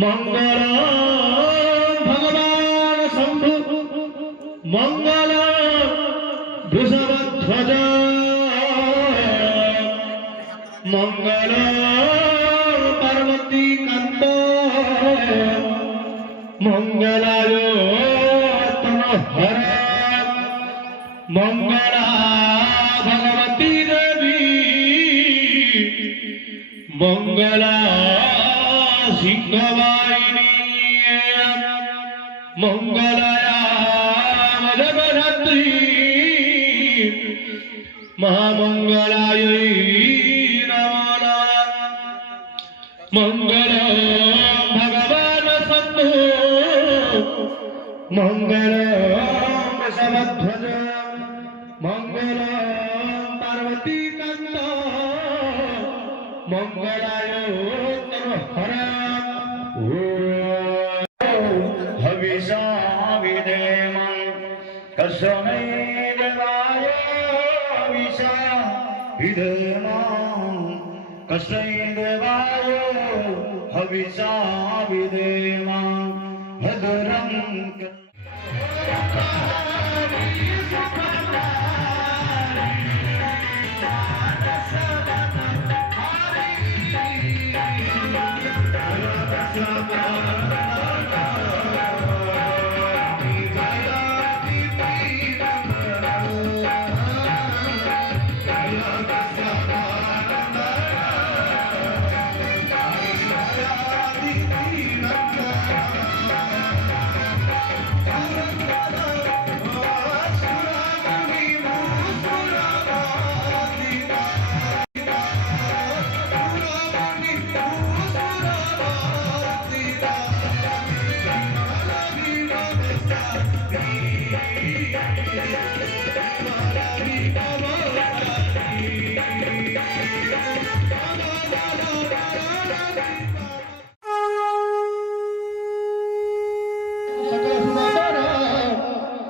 मंगल भगवान शंभु मंगल वृषभध्वज मंगल पार्वती कांत मंगलाय तनहर मंगला भगवती देवी मंगला सिंहवाहिनी मंगलाया जगद्धत्री महामंगलाय नमः मंगल भगवान शंभु मंगल वृषभध्वज मंगल पार्वती कांत मंगलाय तनहर हविषा विधेमं तस्मै देवाय हविषा विधेमं तस्मै देवाय हविषा विधेमं भद्रं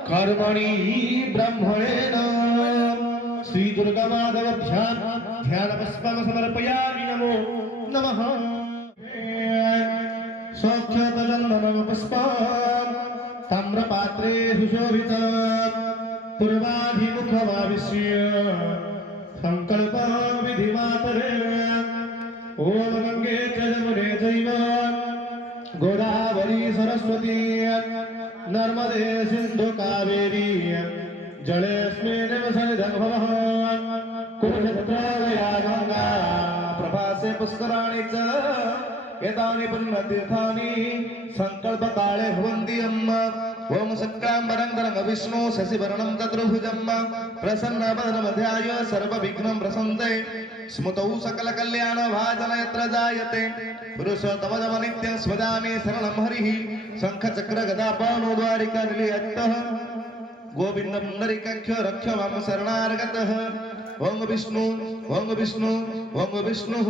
कर्मणि ब्रह्मणेन श्री दुर्गा माधवभ्यां ध्यानपुष्पं समर्पयामि नमो नमः सौख्यतजन्मपुष्पं ताम्रपात्रे सुशोभितं पूर्वाभिमुखमाविश्य सङ्कल्पं विधिमातरे ॐ गङ्गे च यमुने चैव गोदावरी सरस्वती नर्मदे सिंधु कावेरी जलेऽस्मिन् सन्निधं भवः कुरुक्षेत्रया गंगा प्रभासे पुष्कराणि च एतानि पुण्यतीर्थानि संकल्पकाले भवन्ति अम्म ओम शुक्लाम्बरधरं विष्णु शशिवर्णं चतुर्भुजं प्रसन्नवदनमध्याय सर्वविघ्नं प्रशमते स्मृतौ सकलकल्याणभाजन यत्र जायते पुरुषोत्तमं नित्यं स्मरामि शरणं हरिः शङ्खचक्रगदापाणो द्वारिकानिलयतः गोविन्दं पुण्डरीकाख्यो रक्ष मां शरणागतः ओम विष्णु ओम विष्णु ओम विष्णुः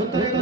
उत्तरे